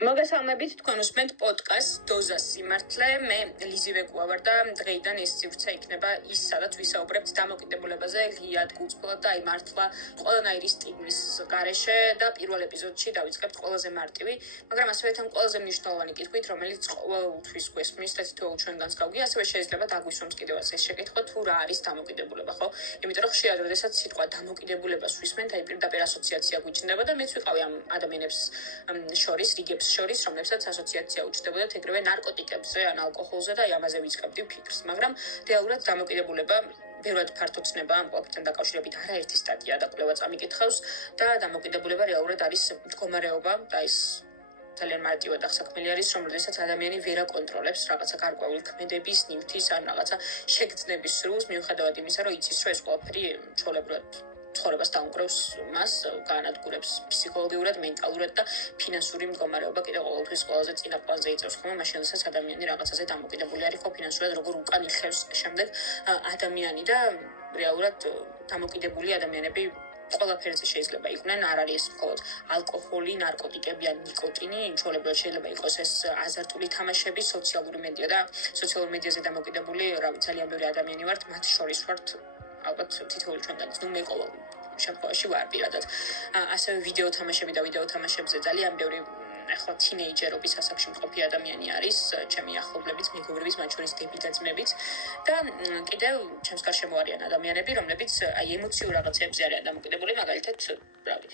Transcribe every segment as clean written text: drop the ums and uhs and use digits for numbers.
მოგესალმებით, თქვენ უსმენთ პოდკასტ დოზა სიმართლე. მე ლიზივე კუავარ და დღეიდან ეს სივრცე იქნება ის, სადაც ვისაუბრებთ დამოკიდებულებაზე ღიად, გულწრფელად და აი მართლა ყველანაირი სტიგმის გარეშე და პირველ ეპიზოდში დავიწყებთ ყველაზე მარტივი, მაგრამ ასევე თან ყველაზე მნიშვნელოვანი კითხვით, რომელიც ყოველთვის გვესმის და თითოეულ ჩვენგანს გავგია, ასევე შეიძლება დაგვისვამს კიდევაც ეს შეკითხვა, თუ რა არის დამოკიდებულება, ხო? იმიტომ რომ ხშირად როდესაც სიტყვა დამოკიდებულებას ვისმენთ, აი პირდაპირ ასოციაცია გვიჩნდება და მეც ვიყავი ამ ადამიანებს შორის, რიგებს შორის, რომლებსაც ასოციაცია უჩნდებოდათ ეგრევე ნარკოტიკებზე, ან ალკოჰოლზე და ამაზე ვიწყებდი ფიქრს, მაგრამ რეალურად დამოკიდებულება ბევრად ფართო ცნება ამ ყველაფერთან დაკავშირებით არაერთი სტატია და კვლევა წამიკითხავს და დამოკიდებულება რეალურად არის მდგომარეობა და ის ძალიან მარტივად აღსაქმელი არის, რომ როდესაც ადამიანი ვერ აკონტროლებს რაღაცა გარკვეული ქმედების, ნივთის ან რაღაცა შეგრძნების სრულს, მიუხედავად იმისა, რომ იცის, რომ ეს ყველაფერი ჩვეულებრივად ცხოვრებას დაუკრავს მას, გაანადგურებს ფსიქოლოგიურად, მენტალურად და ფინანსური მდგომარეობა კიდევ ყოველთვის ყველაზე წინა პლანზე იწევს ხოლმე, მაშინ როდესაც ადამიანი რაღაცაზე დამოკიდებული არის, ხო ფინანსურად როგორ უკან იხევს შემდეგ ადამიანი და რეალურად დამოკიდებული ადამიანები ყველაფერზე შეიძლება იყვნენ, არ არის ეს მხოლოდ ალკოჰოლი, ნარკოტიკები ან ნიკოტინი, ჩვეულებრივად შეიძლება იყოს ეს აზარტული თამაშები, სოციალური მედია და სოციალურ მედიაზე დამოკიდებული, ძალიან ბევრი ადამიანი ვართ, მათ შორის ვართ ალბათ თითოეული ჩვენგანიც, მე ყოველ შემთხვევაში ვარ პირადად. ასევე ვიდეო თამაშები და ვიდეო თამაშებზე ძალიან ბევრი ახლა თინეიჯერობის ასაკში მყოფი ადამიანი არის, ჩემი ახლობლებიც, მეგობრებიც, მათ შორის დები და ძმებიც და კიდევ ჩემს გარშემო არიან ადამიანები, რომლებიც აი ემოციურ რაღაცებზე არიან დამოკიდებული, მაგალითად, რავი,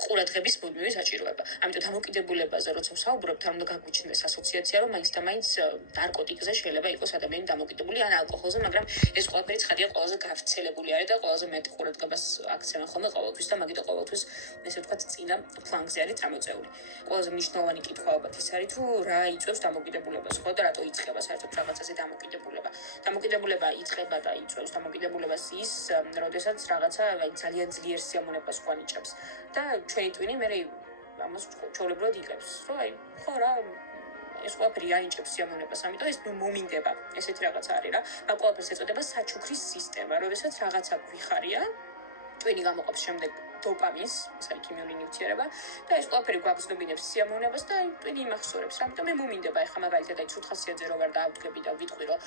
ყურადღების მუდმივი საჭიროება. ამიტომ დამოკიდებულებაზე როცა ვსაუბრობთ, უნდა გაგვიჩნდეს ასოციაცია, რომ მაინც და მაინც ნარკოტიკზე შეიძლება იყოს ადამიანი დამოკიდებული ან ალკოჰოლზე, მაგრამ ეს ყველაფერი ცხადია ყველაზე გავრცელებული არის და ყველაზე მეტ ყურადღებას აქცევენ ხოლმე ყოველთვის და მაგით ყოველთვის ესე ვთქვათ წინა ფლანგზე არის წამოწეული. ყველაზე მნიშვნელოვანი კითხვა ალბათ ის არის, თუ რა იწვევს დამოკიდებულებას, ხო და რატო იწყება საერთოდ რაღაცაზე დამოკიდებულება. დამოკიდებულება იწყება და იწვევს დამოკიდებულებას ის, როდესაც რაღაცა ძალიან ძლიერ სიამონებას გვანიჭებს და ჩვენი ტვინი მე ამას ჩვეულებრივად იღებს, რომ აი ხო რა ეს ყველაფერი აინჭებს სიამონებას, ამიტომ ეს მომინდება, ესეთი რაღაცა არის რა. და ყველაფერს ეწოდება საჩუქრის სისტემა, როდესაც რაღაცა გვიხარია, ტვინი გამოყოფს შემდეგ დოპამინს, ეს არის ქიმიური ნივთიერება და ეს ყველაფერი გვაგზნობინებს სიამოვნებას და ტვინი იმახსოვრებს. ამიტომ მე მომინდება ახლა მაგალითად აი ცუთხასიათზე რო ვარ დაავდგები და ვიტყვი რომ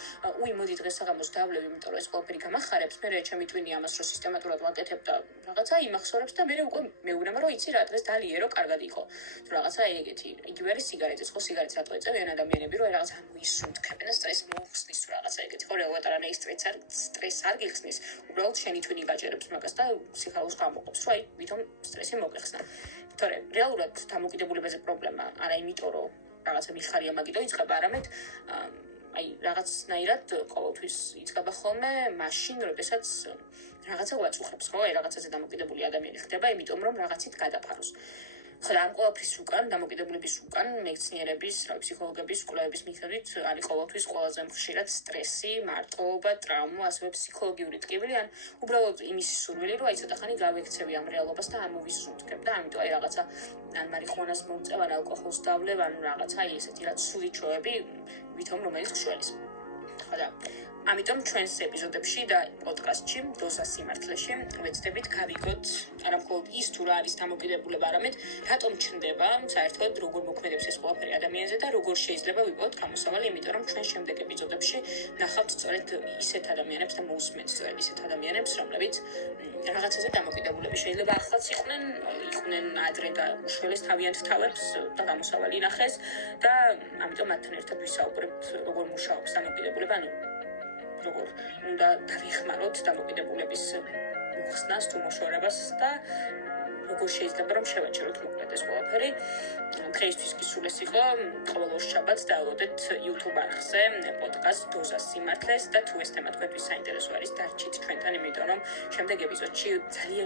უი მოდი დღეს საღამოს დავვლევი, იმიტომ რომ ეს ყველაფერი გამახარებს, მე ჩემი ტვინი ამას რო სისტემატურად ვაკეთებ და რაღაცა იმახსოვრებს და მე უკვე მეუბნება რომ იცი რა დღეს დალიერო, კარგად იყო. თუ რაღაცა ეგეთი, იგივე არის სიგარეტიც, ხო სიგარეტს რატო ეწევიან ადამიანები, რომ რაღაცა მოისუნთქებენ და სტრესს მოუხსნის, თუ რაღაცა ეგეთი, ხო რეალურად არანაირი სტრესს არ გიხსნის, უბრალოდ შენი ტვინი გაჯერებს მაგას და სიხარულს გამოყოფს, რომ ვითომ სტრესი მოგეხსნა. თორე რეალურად დამოკიდებულებაზე პრობლემა არა იმიტომ რომ რაღაცა მიხარია მაგითო იწყება, არამედ აი რაღაცნაირად ყოველთვის იწყება ხოლმე მაშინ, როდესაც რაღაცა ვაწუხებს, ხო? აი რაღაცაზე დამოკიდებული ადამიანი ხდება, იმიტომ რომ რაღაცით გადაფაროს. ხო და ამ ყველაფრის უკან, დამოკიდებულების უკან, მეცნიერების, ფსიქოლოგების კვლევების მიხედვით არის ყოველთვის ყველაზე ხშირად სტრესი, მარტოობა, ტრავმა, ასევე ფსიქოლოგიური ტკივილი, ან უბრალოდ იმის სურვილი, რომ აი ცოტა ხანი გავექცევი ამ რეალობას და ამოვისუნთქებ და ამიტომ აი რაღაცა ან მარიხუანას მოვწევ, ან ალკოჰოლს დავლევ, ან რაღაცა აი ესეთი რაც სული ჩვევები, ვითომ რომელიც გშველის. ხო და ამიტომ ჩვენს ეპიზოდებში და პოდკასტში დოზა სიმართლეში ვეცდებით გავიგოთ არა მხოლოდ ის თუ რა არის დამოკიდებულება, არამედ რატომ ჩნდება, საერთოდ როგორ მოქმედებს ეს ყველაფერი ადამიანზე და როგორ შეიძლება ვიპოვოთ გამოსავალი, იმიტომ რომ ჩვენ შემდეგ ეპიზოდებში ნახავთ სწორედ ისეთ ადამიანებს და მოусმენთ სწორედ ისეთ ადამიანებს, რომლებიც რაღაცაზე დამოკიდებულები შეიძლება ახლაც იყვნენ ადრე და უშველეს თავიანთ თავებს და გამოსავალი ნახეს და ამიტომ მათთან ერთად ვისაუბრებთ როგორ მუშაობს დამოკიდებულება, როგორ უნდა დავიხმაროთ დამოკიდებულების მოხსნას თუ მოშორებას და როგორ შეიძლება რომ შევაჩეროთ მოკლედ ეს ყველაფერი. დღეისთვის კი სულ ეს იყო. ყოველ ორ შაბათს დაელოდეთ YouTube არხზე პოდკასტ დოზა სიმართლეს და თუ ეს თემა თქვენთვის საინტერესო არის, დარჩით ჩვენთან, იმიტომ რომ შემდეგ ეპიზოდში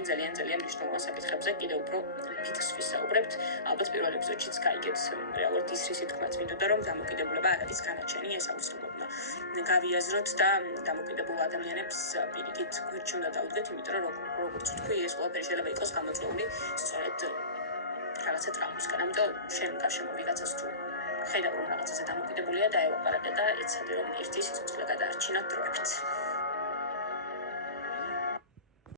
ძალიან მნიშვნელოვან საკითხებზე კიდევ უფრო ფიქრს ვისაუბრებთ. ალბათ პირველ ეპიზოდშიც გაიგეთ რეალურად ის რისი თქმაც მინდოდა, რომ დამოკიდებულება არ არის განაჩენი, ეს აუცილებლად გავიაზროთ და დამოკიდებულ ადამიანებს პირიქით გვერდში უნდა დავუდგეთ, იმიტომ რომ როგორც ვთქვი, ეს ყველაფერი შეიძლება იყოს გამოწვეული სწორედ რაღაცა ტრავმისგან. ამიტომ შენ გარშემო ვიღაცას თუ ხედავ რომ რაღაცაზე დამოკიდებულია, დაევაპარაკე და ეცადე რომ ერთი სიცოცხლე გადაარჩინოთ დროებით.